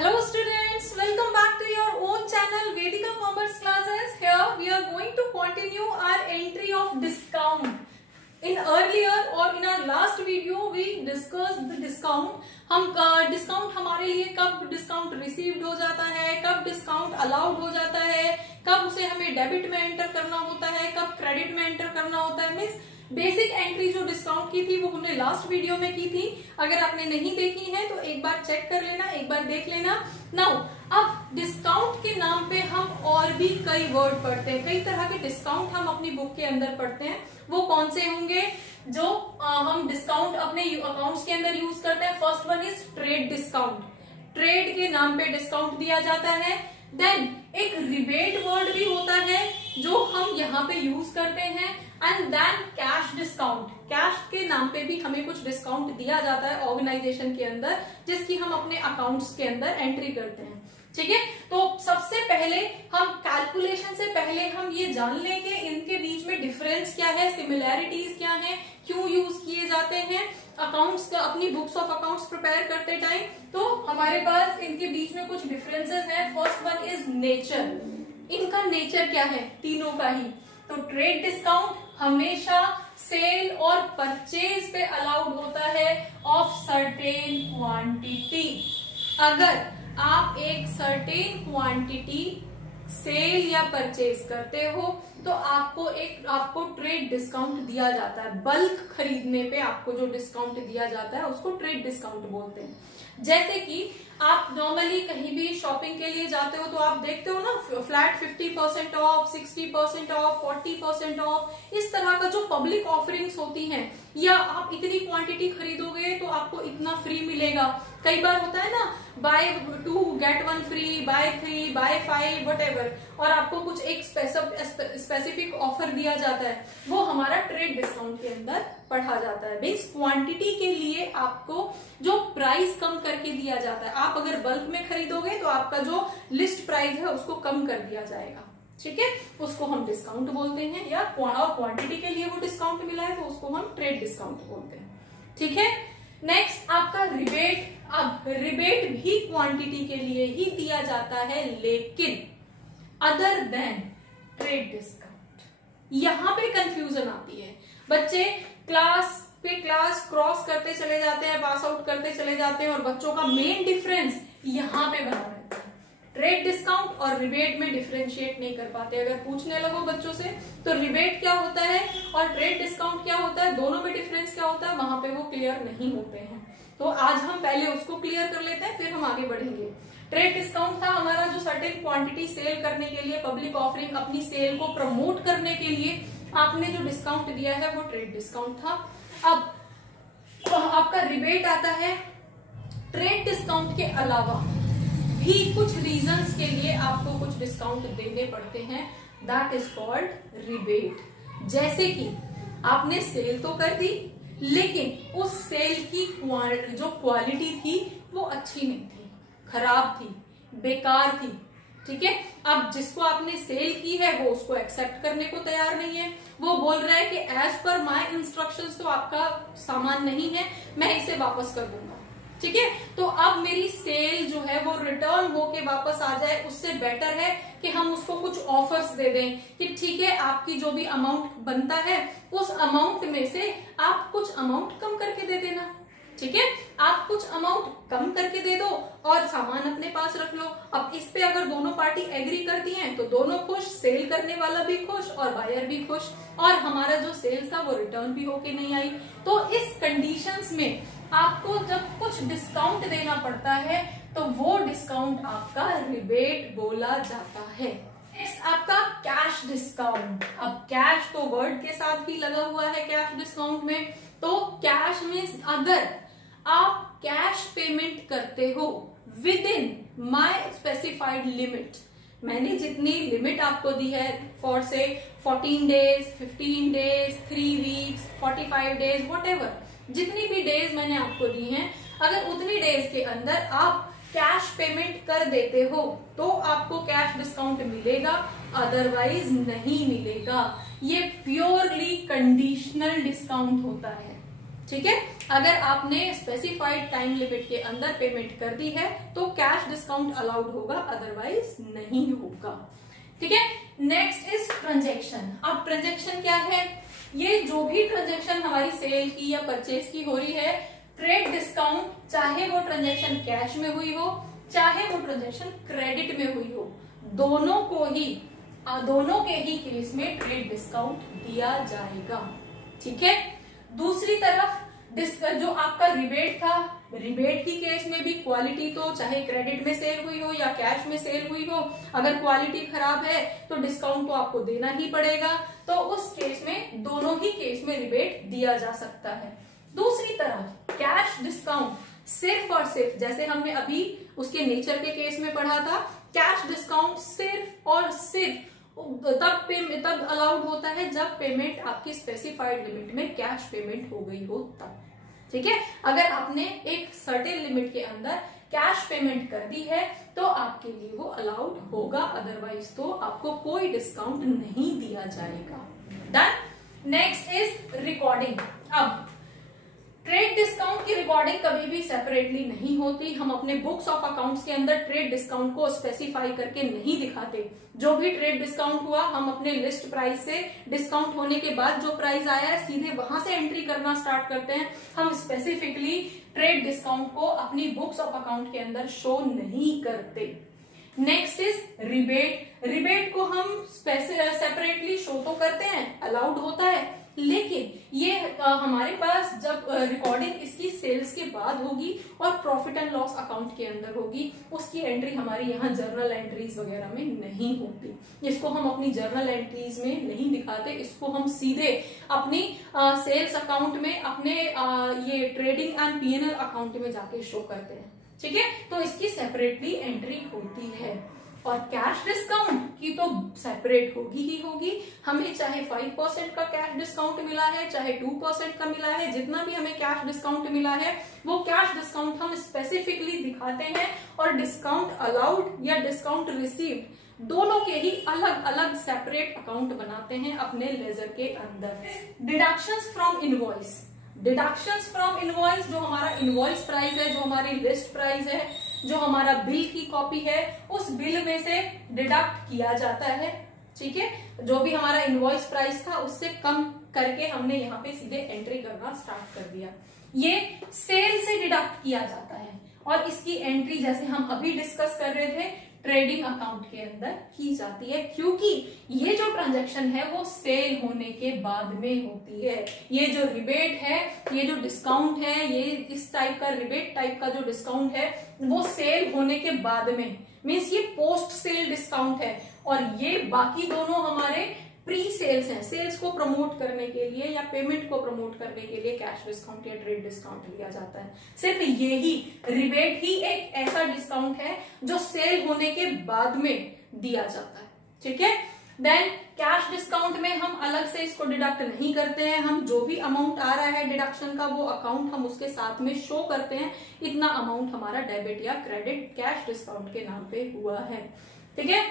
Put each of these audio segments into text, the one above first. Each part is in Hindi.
Hello students, welcome back to your own channel Vedika Commerce Classes. Here we are going to continue our entry of discount. In earlier or in our last video we discussed the discount. हम डिस्काउंट हमारे लिए कब डिस्काउंट रिसीव्ड हो जाता है, कब डिस्काउंट अलाउड हो जाता है, कब उसे हमें डेबिट में एंटर करना होता है, कब क्रेडिट में एंटर करना होता है। मीन्स बेसिक एंट्री जो डिस्काउंट की थी वो हमने लास्ट वीडियो में की थी। अगर आपने नहीं देखी है तो एक बार चेक कर लेना, एक बार देख लेना। नाउ अब डिस्काउंट के नाम पे हम और भी कई वर्ड पढ़ते हैं, कई तरह के डिस्काउंट हम अपनी बुक के अंदर पढ़ते हैं। वो कौन से होंगे जो हम डिस्काउंट अपने अकाउंट्स के अंदर यूज करते हैं? First one is trade discount. Trade के नाम पे डिस्काउंट दिया जाता है। देन एक रिबेट वर्ड भी होता है जो हम यहाँ पे यूज करते हैं। And then cash discount. Cash के नाम पे भी हमें कुछ डिस्काउंट दिया जाता है ऑर्गेनाइजेशन के अंदर, जिसकी हम अपने अकाउंट्स के अंदर एंट्री करते हैं। ठीक है, तो सबसे पहले हम कैलकुलेशन से पहले हम ये जान लेंगे इनके बीच में डिफरेंस क्या है, सिमिलैरिटीज क्या है, क्यों यूज किए जाते हैं अकाउंट्स का अपनी बुक्स ऑफ अकाउंट्स प्रिपेयर करते टाइम। तो हमारे पास इनके बीच में कुछ डिफरेंसेस हैं। First one is nature. इनका नेचर क्या है तीनों का ही? तो ट्रेड डिस्काउंट हमेशा सेल और परचेज पे अलाउड होता है ऑफ सर्टेन क्वांटिटी। अगर आप एक सर्टेन क्वांटिटी सेल या परचेज करते हो तो आपको ट्रेड डिस्काउंट दिया जाता है। बल्क खरीदने पे आपको जो डिस्काउंट दिया जाता है उसको ट्रेड डिस्काउंट बोलते हैं। जैसे कि आप नॉर्मली कहीं भी शॉपिंग के लिए जाते हो तो आप देखते हो ना, फ्लैट 50% ऑफ, 60% ऑफ, 40% ऑफ, इस तरह का जो पब्लिक ऑफरिंग्स होती हैं, या आप इतनी क्वांटिटी खरीदोगे तो आपको इतना फ्री मिलेगा। कई बार होता है ना, buy 2 get 1 free, buy 3, buy 5, what और आपको कुछ एक स्पेसिफिक ऑफर दिया जाता है, वो हमारा ट्रेड डिस्काउंट के अंदर पढ़ा जाता है। मीन्स क्वांटिटी के लिए आपको जो प्राइस कम करके दिया जाता है। आप अगर बल्क में खरीदोगे तो आपका जो लिस्ट प्राइस है उसको कम कर दिया जाएगा। ठीक है, उसको हम डिस्काउंट बोलते हैं, या क्वांटिटी के लिए वो डिस्काउंट मिला है तो उसको हम ट्रेड डिस्काउंट बोलते हैं। ठीक है, नेक्स्ट आपका रिबेट। अब रिबेट भी क्वांटिटी के लिए ही दिया जाता है, लेकिन अदर देन ट्रेड डिस्काउंट। यहां पे कंफ्यूजन आती है। बच्चे क्लास क्रॉस करते चले जाते हैं, पास आउट करते चले जाते हैं, और बच्चों का मेन डिफरेंस यहां पे बना रहता है। ट्रेड डिस्काउंट और रिबेट में डिफरेंशिएट नहीं कर पाते। अगर पूछने लगो बच्चों से तो रिबेट क्या होता है और ट्रेड डिस्काउंट क्या होता है, दोनों में डिफरेंस क्या होता है, वहां पे वो क्लियर नहीं होते हैं। तो आज हम पहले उसको क्लियर कर लेते हैं, फिर हम आगे बढ़ेंगे। ट्रेड डिस्काउंट था हमारा जो सर्टेन क्वांटिटी सेल करने के लिए, पब्लिक ऑफरिंग, अपनी सेल को प्रमोट करने के लिए आपने जो डिस्काउंट दिया है वो ट्रेड डिस्काउंट था। अब आपका रिबेट आता है। ट्रेड डिस्काउंट के अलावा भी कुछ रीजंस के लिए आपको कुछ डिस्काउंट देने पड़ते हैं, दैट इज कॉल्ड रिबेट। जैसे कि आपने सेल तो कर दी, लेकिन उस सेल की जो क्वालिटी थी वो अच्छी नहीं थी, खराब थी, बेकार थी। ठीक है, अब जिसको आपने सेल की है वो उसको एक्सेप्ट करने को तैयार नहीं है। वो बोल रहा है कि एज पर माय इंस्ट्रक्शंस तो आपका सामान नहीं है, मैं इसे वापस कर दूंगा। ठीक है, तो अब मेरी सेल जो है वो रिटर्न होके वापस आ जाए, उससे बेटर है कि हम उसको कुछ ऑफर्स दे दें कि ठीक है, आपकी जो भी अमाउंट बनता है उस अमाउंट में से आप कुछ अमाउंट कम करके दे देना। ठीक है, आप कुछ अमाउंट कम करके दे दो और सामान अपने पास रख लो। अब इस पे अगर दोनों पार्टी एग्री करती हैं तो दोनों खुश, सेल करने वाला भी खुश और बायर भी खुश, और हमारा जो सेल था वो रिटर्न भी होके नहीं आई। तो इस कंडीशंस में आपको जब कुछ डिस्काउंट देना पड़ता है तो वो डिस्काउंट आपका रिबेट बोला जाता है। नेक्स्ट आपका कैश डिस्काउंट। अब कैश तो वर्ड के साथ ही लगा हुआ है कैश डिस्काउंट में। तो कैश मीन्स अगर आप कैश पेमेंट करते हो with in my specified limit, मैंने जितनी लिमिट आपको दी है फॉर से 14 days, 15 days, 3 weeks, 45 days, whatever, जितनी भी डेज मैंने आपको दी हैं, अगर उतनी डेज के अंदर आप कैश पेमेंट कर देते हो तो आपको कैश डिस्काउंट मिलेगा, अदरवाइज नहीं मिलेगा। ये प्योरली कंडीशनल डिस्काउंट होता है। ठीक है। अगर आपने स्पेसिफाइड टाइम लिमिट के अंदर पेमेंट कर दी है तो कैश डिस्काउंट अलाउड होगा, अदरवाइज नहीं होगा। ठीक है। Next is transaction. अब ट्रांजैक्शन क्या है? ये जो भी ट्रांजैक्शन हमारी सेल की या परचेज की हो रही है, ट्रेड डिस्काउंट, चाहे वो ट्रांजैक्शन कैश में हुई हो चाहे वो ट्रांजैक्शन क्रेडिट में हुई हो, दोनों के ही केस में ट्रेड डिस्काउंट दिया जाएगा। ठीक है। दूसरी तरफ जो आपका रिबेट था, रिबेट की केस में भी क्वालिटी तो चाहे क्रेडिट में सेल हुई हो या कैश में सेल हुई हो, अगर क्वालिटी खराब है तो डिस्काउंट तो आपको देना ही पड़ेगा। तो उस केस में दोनों ही केस में रिबेट दिया जा सकता है। दूसरी तरफ कैश डिस्काउंट सिर्फ और सिर्फ, जैसे हमने अभी उसके नेचर के केस में पढ़ा था, कैश डिस्काउंट सिर्फ और सिर्फ तब अलाउड होता है जब पेमेंट आपकी स्पेसिफाइड लिमिट में कैश पेमेंट हो गई हो तब। ठीक है। अगर आपने एक सर्टेन लिमिट के अंदर कैश पेमेंट कर दी है तो आपके लिए वो अलाउड होगा, अदरवाइज तो आपको कोई डिस्काउंट नहीं दिया जाएगा। डन। Next is recording. अब ट्रेड डिस्काउंट की रिकॉर्डिंग कभी भी सेपरेटली नहीं होती। हम अपने बुक्स ऑफ अकाउंट्स के अंदर ट्रेड डिस्काउंट को स्पेसिफाई करके नहीं दिखाते। जो भी ट्रेड डिस्काउंट हुआ हम अपने लिस्ट प्राइस से डिस्काउंट होने के बाद जो प्राइस आया है सीधे वहां से एंट्री करना स्टार्ट करते हैं। हम स्पेसिफिकली ट्रेड डिस्काउंट को अपनी बुक्स ऑफ अकाउंट के अंदर शो नहीं करते। Next is rebate. रिबेट को हम सेपरेटली शो तो करते हैं, अलाउड होता है, लेकिन ये हमारे पास जब रिकॉर्डिंग इसकी सेल्स के बाद होगी और प्रॉफिट एंड लॉस अकाउंट के अंदर होगी, उसकी एंट्री हमारी यहाँ जर्नल एंट्रीज वगैरह में नहीं होती। इसको हम अपनी जर्नल एंट्रीज में नहीं दिखाते, इसको हम सीधे अपनी सेल्स अकाउंट में, अपने ये ट्रेडिंग एंड P&L अकाउंट में जाके शो करते हैं। ठीक है। तो इसकी सेपरेटली एंट्री होती है। और कैश डिस्काउंट की तो सेपरेट होगी ही होगी। हमें चाहे 5% का कैश डिस्काउंट मिला है, चाहे 2% का मिला है, जितना भी हमें कैश डिस्काउंट मिला है वो कैश डिस्काउंट हम स्पेसिफिकली दिखाते हैं। और डिस्काउंट अलाउड या डिस्काउंट रिसीव्ड दोनों के ही अलग अलग सेपरेट अकाउंट बनाते हैं अपने लेजर के अंदर। Deductions from invoice. Deductions from invoice, जो हमारा इनवॉइस प्राइस है, जो हमारी लिस्ट प्राइस है, जो हमारा बिल की कॉपी है, उस बिल में से डिडक्ट किया जाता है। ठीक है। जो भी हमारा इनवॉइस प्राइस था उससे कम करके हमने यहाँ पे सीधे एंट्री करना स्टार्ट कर दिया। ये सेल से डिडक्ट किया जाता है और इसकी एंट्री जैसे हम अभी डिस्कस कर रहे थे ट्रेडिंग अकाउंट के अंदर की जाती है, क्योंकि ये जो ट्रांजैक्शन है वो सेल होने के बाद में होती है। ये जो रिबेट है, ये जो डिस्काउंट है, ये इस टाइप का रिबेट टाइप का जो डिस्काउंट है वो सेल होने के बाद में, मीन्स ये पोस्ट सेल डिस्काउंट है। और ये बाकी दोनों हमारे प्री सेल्स हैं। सेल्स को प्रमोट करने के लिए या पेमेंट को प्रमोट करने के लिए कैश डिस्काउंट या ट्रेड डिस्काउंट लिया जाता है। सिर्फ यही रिबेट ही एक ऐसा डिस्काउंट है जो सेल होने के बाद में दिया जाता है। ठीक है। देन कैश डिस्काउंट में हम अलग से इसको डिडक्ट नहीं करते हैं। हम जो भी अमाउंट आ रहा है डिडक्शन का वो अकाउंट हम उसके साथ में शो करते हैं, इतना अमाउंट हमारा डेबिट या क्रेडिट कैश डिस्काउंट के नाम पे हुआ है। ठीक है।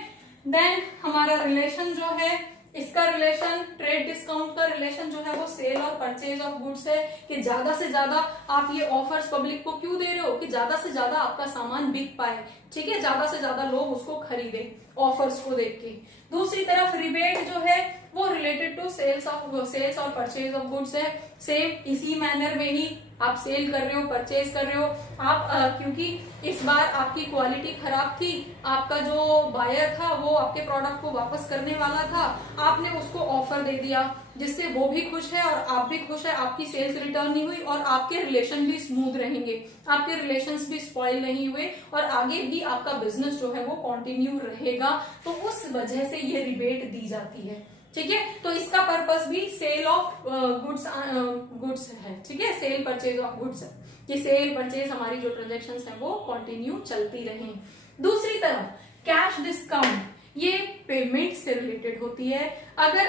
देन हमारा रिलेशन जो है, इसका रिलेशन, ट्रेड डिस्काउंट का रिलेशन जो है वो सेल और परचेज ऑफ गुड्स है, कि ज्यादा से ज्यादा आप ये ऑफर्स पब्लिक को क्यों दे रहे हो, कि ज्यादा से ज्यादा आपका सामान बिक पाए। ठीक है। ज्यादा से ज्यादा लोग उसको खरीदे ऑफर्स को देख के। दूसरी तरफ रिबेट जो है वो रिलेटेड टू सेल्स और परचेज ऑफ गुड्स है। सेम इसी मैनर में ही आप सेल कर रहे हो, परचेज कर रहे हो आप, क्योंकि इस बार आपकी क्वालिटी खराब थी, आपका जो बायर था वो आपके प्रोडक्ट को वापस करने वाला था, आपने उसको ऑफर दे दिया जिससे वो भी खुश है और आप भी खुश है, आपकी सेल्स रिटर्न नहीं हुई और आपके रिलेशन भी स्मूथ रहेंगे, आपके रिलेशंस भी स्पॉइल नहीं हुए और आगे भी आपका बिजनेस जो है वो कंटिन्यू रहेगा। तो उस वजह से ये रिबेट दी जाती है। ठीक है। तो इसका पर्पस भी सेल ऑफ गुड्स है। ठीक है। सेल परचेज ऑफ गुड्स है कि सेल परचेज हमारी जो ट्रांजेक्शन्स है वो कंटिन्यू चलती रहें। दूसरी तरफ कैश डिस्काउंट, ये पेमेंट से रिलेटेड होती है। अगर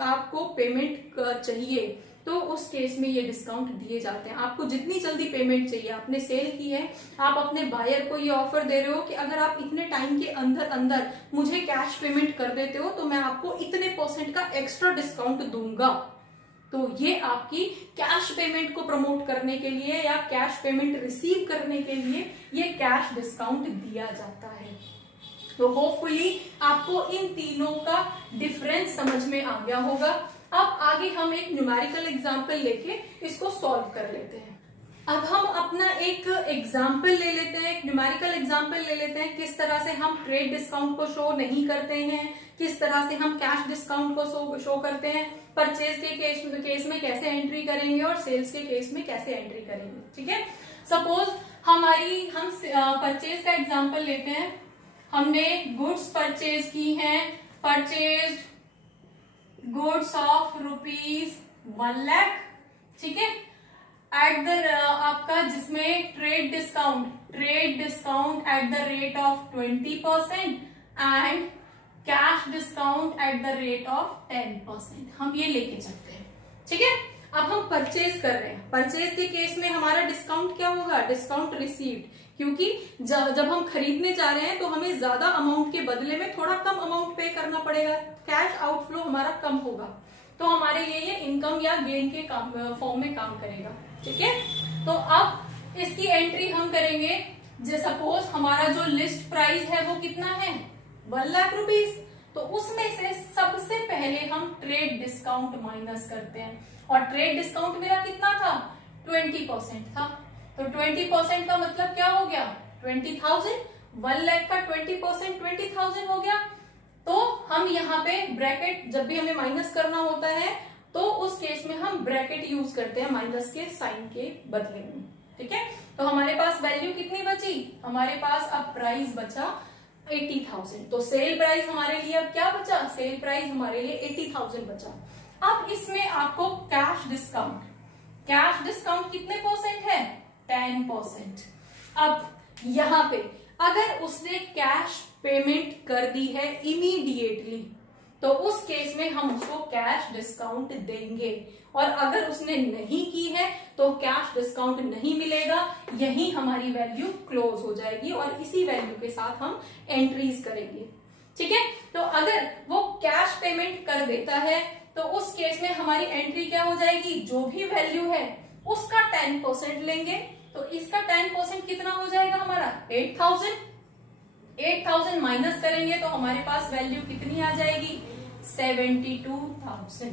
आपको पेमेंट चाहिए तो उस केस में ये डिस्काउंट दिए जाते हैं। आपको जितनी जल्दी पेमेंट चाहिए, आपने सेल की है, आप अपने बायर को ये ऑफर दे रहे हो कि अगर आप इतने टाइम के अंदर अंदर मुझे कैश पेमेंट कर देते हो तो मैं आपको इतने % का एक्स्ट्रा डिस्काउंट दूंगा। तो ये आपकी कैश पेमेंट को प्रमोट करने के लिए या कैश पेमेंट रिसीव करने के लिए ये कैश डिस्काउंट दिया जाता है। तो होपफुली आपको इन तीनों का डिफरेंस समझ में आ गया होगा। अब आगे हम एक न्यूमेरिकल एग्जांपल लेके इसको सॉल्व कर लेते हैं। अब हम अपना एक एग्जाम्पल ले लेते हैं, एक न्यूमेरिकल एग्जाम्पल ले लेते हैं, किस तरह से हम ट्रेड डिस्काउंट को शो नहीं करते हैं, किस तरह से हम कैश डिस्काउंट को शो करते हैं, परचेज के केस में कैसे एंट्री करेंगे और सेल्स के केस में कैसे एंट्री करेंगे। ठीक है, सपोज हम परचेज का एग्जाम्पल लेते हैं। हमने गुड्स परचेज की हैं, परचेज गुड्स ऑफ ₹1 लाख। ठीक है, एट द आपका जिसमें trade discount at the rate of 20% and cash discount at the rate of 10%, हम ये लेके चलते हैं। ठीक है, अब हम परचेज कर रहे हैं। परचेज के केस में हमारा डिस्काउंट क्या होगा, डिस्काउंट रिसीव्ड, क्योंकि जब हम खरीदने जा रहे हैं तो हमें ज्यादा अमाउंट के बदले में थोड़ा कम अमाउंट पे करना पड़ेगा, कैश आउटफ्लो हमारा कम होगा, तो हमारे लिए ये इनकम या गेन के फॉर्म में काम करेगा। ठीक है, तो अब इसकी एंट्री हम करेंगे। सपोज हमारा जो लिस्ट प्राइस है वो कितना है, 1 लाख रुपीज, तो उसमें से सबसे पहले हम ट्रेड डिस्काउंट माइनस करते हैं, और ट्रेड डिस्काउंट मेरा कितना था, 20% था। तो 20% का मतलब क्या हो गया, 20,000। 1 लाख का 20% 20,000 हो गया। तो हम यहाँ पे ब्रैकेट, जब भी हमें माइनस करना होता है तो उस केस में हम ब्रैकेट यूज करते हैं माइनस के साइन के बदले में। ठीक है, तो हमारे पास वैल्यू कितनी बची, हमारे पास अब प्राइस बचा 80,000। तो सेल प्राइस हमारे लिए अब क्या बचा, सेल प्राइस हमारे लिए 80,000 बचा। अब इसमें आपको कैश डिस्काउंट कितने परसेंट है, 10%। अब यहाँ पे अगर उसने कैश पेमेंट कर दी है इमीडिएटली तो उस केस में हम उसको कैश डिस्काउंट देंगे, और अगर उसने नहीं की है तो कैश डिस्काउंट नहीं मिलेगा, यही हमारी वैल्यू क्लोज हो जाएगी और इसी वैल्यू के साथ हम एंट्रीज करेंगे। ठीक है, तो अगर वो कैश पेमेंट कर देता है तो उस केस में हमारी एंट्री क्या हो जाएगी, जो भी वैल्यू है उसका 10% लेंगे। तो इसका 10% कितना हो जाएगा हमारा, 8,000 माइनस करेंगे तो हमारे पास वैल्यू कितनी आ जाएगी, 72,000।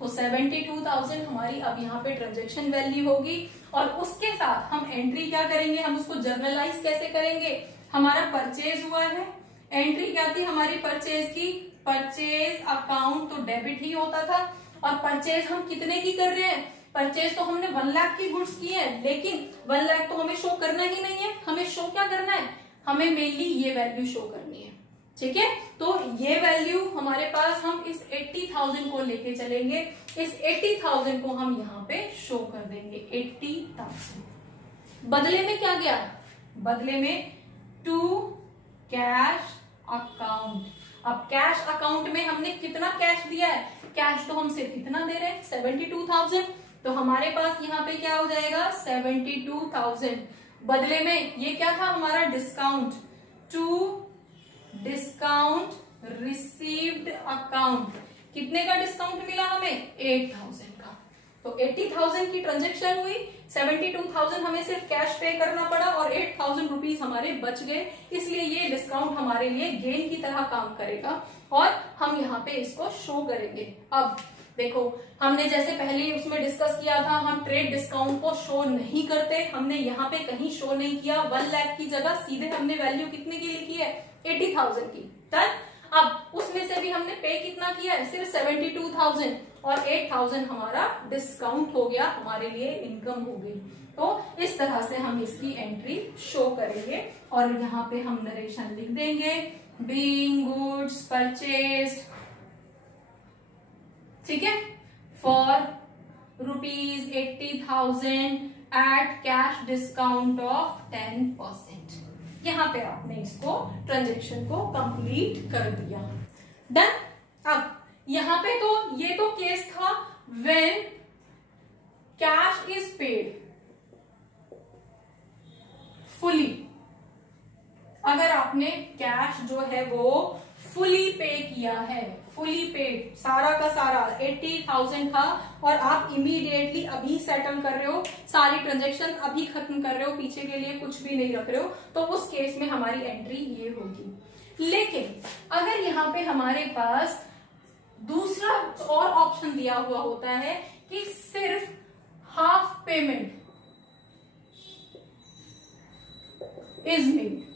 तो 72,000 हमारी अब यहाँ पे ट्रांजैक्शन वैल्यू होगी, और उसके साथ हम एंट्री क्या करेंगे, हम उसको जर्नलाइज कैसे करेंगे। हमारा परचेज हुआ है, एंट्री क्या थी हमारी परचेज की, परचेज अकाउंट तो डेबिट ही होता था, और परचेज हम कितने की कर रहे हैं, परचेज तो हमने 1 लाख की गुड्स की है, लेकिन 1 लाख तो हमें शो करना ही नहीं है, हमें शो क्या करना है, हमें मेनली ये वैल्यू शो करनी है। ठीक है, तो ये वैल्यू हमारे पास, हम इस 80,000 को लेके चलेंगे, इस 80,000 को हम यहाँ पे शो कर देंगे 80,000। बदले में क्या गया, बदले में टू कैश अकाउंट। अब कैश अकाउंट में हमने कितना कैश दिया है, कैश तो हम सिर्फ इतना दे रहे हैं 72,000, तो हमारे पास यहाँ पे क्या हो जाएगा 72,000। बदले में ये क्या था हमारा discount, to discount received account. कितने का डिस्काउंट मिला हमें, 8,000 का। तो 80,000 की ट्रांजेक्शन हुई, 72,000 हमें सिर्फ कैश पे करना पड़ा और 8,000 रुपीज हमारे बच गए, इसलिए ये डिस्काउंट हमारे लिए गेन की तरह काम करेगा और हम यहाँ पे इसको शो करेंगे। अब देखो, हमने जैसे पहले उसमें डिस्कस किया था, हम ट्रेड डिस्काउंट को शो नहीं करते, हमने यहाँ पे कहीं शो नहीं किया। 1 लाख की जगह सीधे हमने वैल्यू कितने की लिखी है, 80,000 की। डन। अब उसमें से भी हमने पे कितना किया है, सिर्फ 72,000, और 8,000 हमारा डिस्काउंट हो गया, हमारे लिए इनकम हो गई। तो इस तरह से हम इसकी एंट्री शो करेंगे और यहाँ पे हम नरेशन लिख देंगे, बीइंग गुड्स परचेज्ड, ठीक है, for ₹80,000 at cash discount of 10%। यहां पे आपने इसको ट्रांजेक्शन को कंप्लीट कर दिया। डन। अब यहां पे तो ये तो केस था when cash is paid fully. अगर आपने कैश जो है वो फुली पे किया है, फुली पेड, सारा का सारा 80,000 था और आप इमीडिएटली अभी सेटल कर रहे हो, सारी ट्रांजेक्शन अभी खत्म कर रहे हो, पीछे के लिए कुछ भी नहीं रख रहे हो, तो उस केस में हमारी एंट्री ये होगी। लेकिन अगर यहाँ पे हमारे पास दूसरा और ऑप्शन दिया हुआ होता है कि सिर्फ half payment is made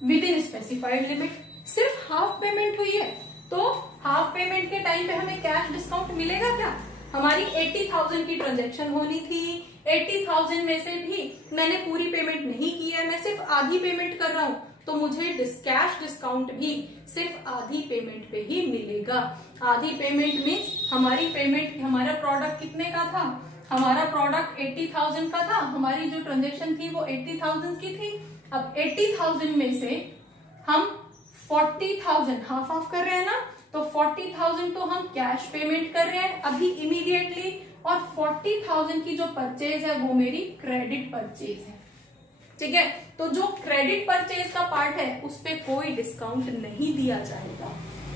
with in specified limit, सिर्फ हाफ पेमेंट हुई है, तो हाफ पेमेंट के टाइम पे हमें कैश डिस्काउंट मिलेगा क्या? हमारी 80,000 की ट्रांजैक्शन होनी थी, 80,000 में से भी मैंने पूरी पेमेंट नहीं की है, मैं सिर्फ आधी पेमेंट कर रहा हूं, तो मुझे कैश डिस्काउंट भी सिर्फ आधी पेमेंट पे ही मिलेगा। आधी पेमेंट मीन्स हमारी पेमेंट, हमारा प्रोडक्ट कितने का था? हमारा प्रोडक्ट 80,000 का था, हमारी जो ट्रांजेक्शन थी वो 80,000 की थी। अब 80,000 में से हम 40,000 हाफ ऑफ कर रहे हैं ना, तो 40,000 तो हम कैश पेमेंट कर रहे हैं अभी इमीडिएटली, और 40,000 की जो परचेज है वो मेरी क्रेडिट परचेज है। ठीक है, तो जो क्रेडिट परचेज का पार्ट है उस पे कोई डिस्काउंट नहीं दिया जाएगा।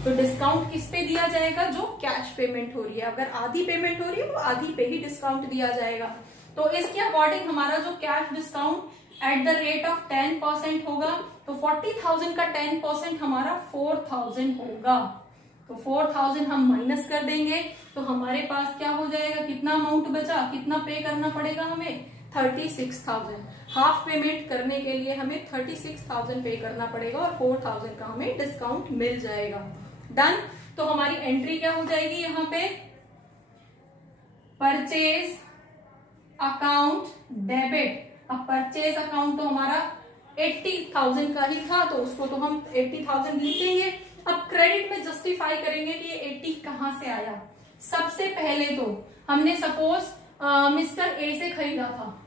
तो डिस्काउंट किस पे दिया जाएगा? जो कैश पेमेंट हो रही है। अगर आधी पेमेंट हो रही है वो आधी पे ही डिस्काउंट दिया जाएगा। तो इसके अकॉर्डिंग हमारा जो cash discount at the rate of 10% होगा, तो 40,000 का 10% हमारा 4,000 होगा। तो 4,000 हम माइनस कर देंगे, तो हमारे पास क्या हो जाएगा? कितना अमाउंट बचा? कितना पे करना पड़ेगा हमें? 36,000। हाफ पेमेंट करने के लिए हमें 36,000 पे करना पड़ेगा और 4,000 का हमें डिस्काउंट मिल जाएगा। डन। तो हमारी एंट्री क्या हो जाएगी यहाँ पे? Purchase account debit. अब परचेज अकाउंट तो हमारा 80,000 का ही था, तो उसको तो हम 80,000 लिखेंगे। अब क्रेडिट में जस्टिफाई करेंगे कि ये 80 कहां से आया। सबसे पहले तो हमने सपोज मिस्टर ए से खरीदा था,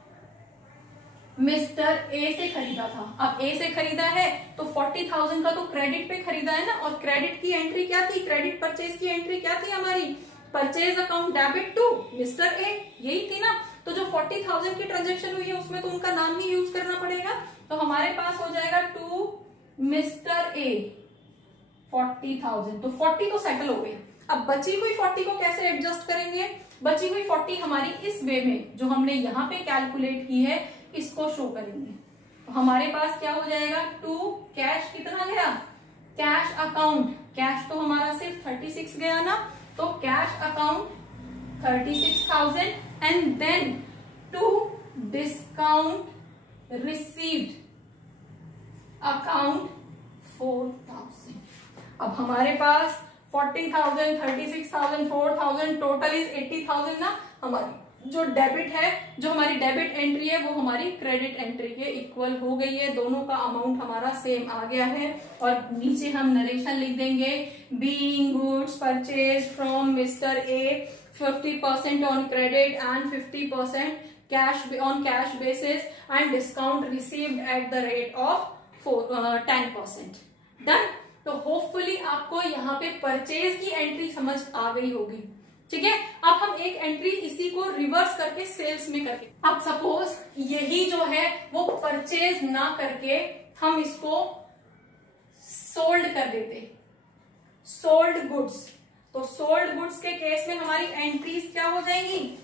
मिस्टर ए से खरीदा था। अब ए से खरीदा है तो 40,000 का तो क्रेडिट पे खरीदा है ना, और क्रेडिट की एंट्री क्या थी? क्रेडिट परचेज की एंट्री क्या थी हमारी? Purchase account debit to mister A, यही थी ना। तो जो 40,000 की ट्रांजेक्शन हुई है उसमें तो उनका नाम ही यूज करना पड़ेगा, तो हमारे पास हो जाएगा टू मिस्टर ए 40,000। तो 40 तो सेटल हो गई। अब बची हुई 40 को कैसे एडजस्ट करेंगे? बची हुई 40 हमारी इस वे में जो हमने यहाँ पे कैलकुलेट की है इसको शो करेंगे। तो हमारे पास क्या हो जाएगा? टू कैश कितना गया? कैश अकाउंट, कैश तो हमारा सिर्फ 36 गया ना, तो cash account 36,000 and then to discount received account 4,000। अब हमारे पास 40,000, 36,000, 4,000 टोटल इज 80,000 ना। हमारी जो डेबिट है, जो हमारी डेबिट एंट्री है वो हमारी क्रेडिट एंट्री के इक्वल हो गई है। दोनों का अमाउंट हमारा सेम आ गया है, और नीचे हम नरेशन लिख देंगे, being goods purchase from mister A 50% on credit and 50% cash on cash basis and discount received at the rate of 10%। Done. तो होपफुली आपको यहाँ पे परचेज की एंट्री समझ आ गई होगी। ठीक है, अब हम एक एंट्री इसी को रिवर्स करके सेल्स में करके, अब सपोज यही जो है वो परचेज ना करके हम इसको सोल्ड कर देते, सोल्ड गुड्स। तो सोल्ड गुड्स के केस में हमारी एंट्रीज क्या हो जाएंगी?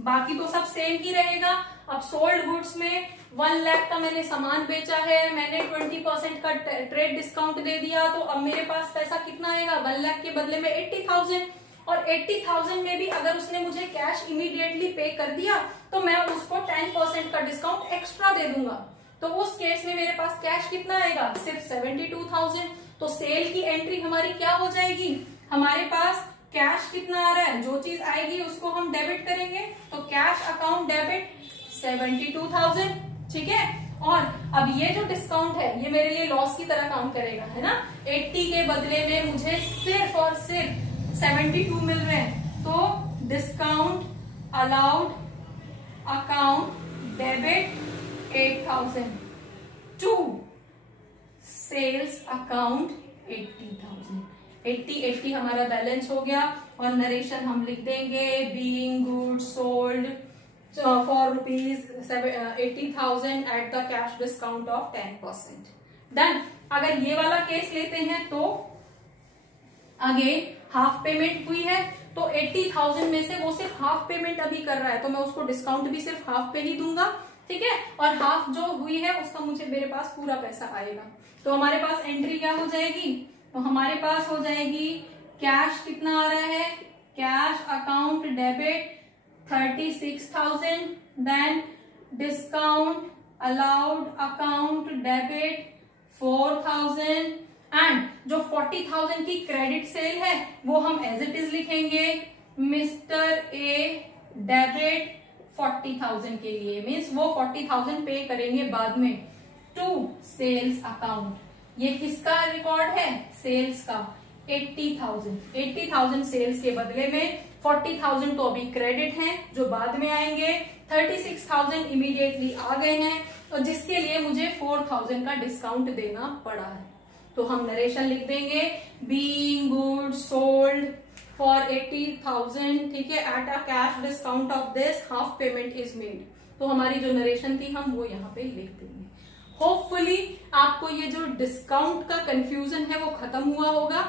बाकी तो सब सेम ही रहेगा। अब सोल्ड गुड्स में 1 लाख का मैंने सामान बेचा है, मैंने 20% का ट्रेड डिस्काउंट दे दिया, तो अब मेरे पास पैसा कितना आएगा? 1 लाख के बदले में 80,000। और 80,000 में भी अगर उसने मुझे कैश इमीडिएटली पे कर दिया तो मैं उसको 10% का डिस्काउंट एक्स्ट्रा दे दूंगा, तो उस केस में मेरे पास कैश कितना आएगा? सिर्फ 72,000। तो सेल की एंट्री हमारी क्या हो जाएगी? हमारे पास कैश कितना आ रहा है, जो चीज आएगी उसको हम डेबिट करेंगे, तो कैश अकाउंट डेबिट 72,000। ठीक है, और अब ये जो डिस्काउंट है ये मेरे लिए लॉस की तरह काम करेगा, है ना। 80 के बदले में मुझे सिर्फ और सिर्फ 72 मिल रहे हैं, तो discount allowed account debit 8,000 to sales account 80,000। 80 हमारा बैलेंस हो गया, और नरेशन हम लिख देंगे, being goods sold for ₹80,000 at the cash discount of 10%। Then अगर ये वाला केस लेते हैं तो अगेन हाफ पेमेंट हुई है, तो 80,000 में से वो सिर्फ हाफ पेमेंट अभी कर रहा है, तो मैं उसको डिस्काउंट भी सिर्फ हाफ पे ही दूंगा, ठीक है। और हाफ जो हुई है उसका मुझे मेरे पास पूरा पैसा आएगा। तो हमारे पास एंट्री क्या हो जाएगी, तो हमारे पास हो जाएगी कैश कितना आ रहा है, cash account debit 36,000, then discount allowed account debit 4,000 and जो 40,000 की क्रेडिट सेल है वो हम एज इट इज लिखेंगे, मिस्टर ए डेबिट 40,000 के लिए, मीन्स वो 40,000 पे करेंगे बाद में टू सेल्स अकाउंट। ये किसका रिकॉर्ड है, सेल्स का, 80,000 सेल्स के बदले में 40,000 तो अभी क्रेडिट हैं जो बाद में आएंगे, 36,000 इमीडिएटली आ गए हैं, और जिसके लिए मुझे 4,000 का डिस्काउंट देना पड़ा है। तो हम नरेशन लिख देंगे, बीइंग गुड सोल्ड फॉर 80,000, ठीक है, at a cash discount of this half payment is made. तो हमारी जो नरेशन थी हम वो यहाँ पे लिख देंगे। होपफुली आपको ये जो डिस्काउंट का कंफ्यूजन है वो खत्म हुआ होगा।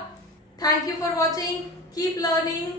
Thank you for watching, keep learning.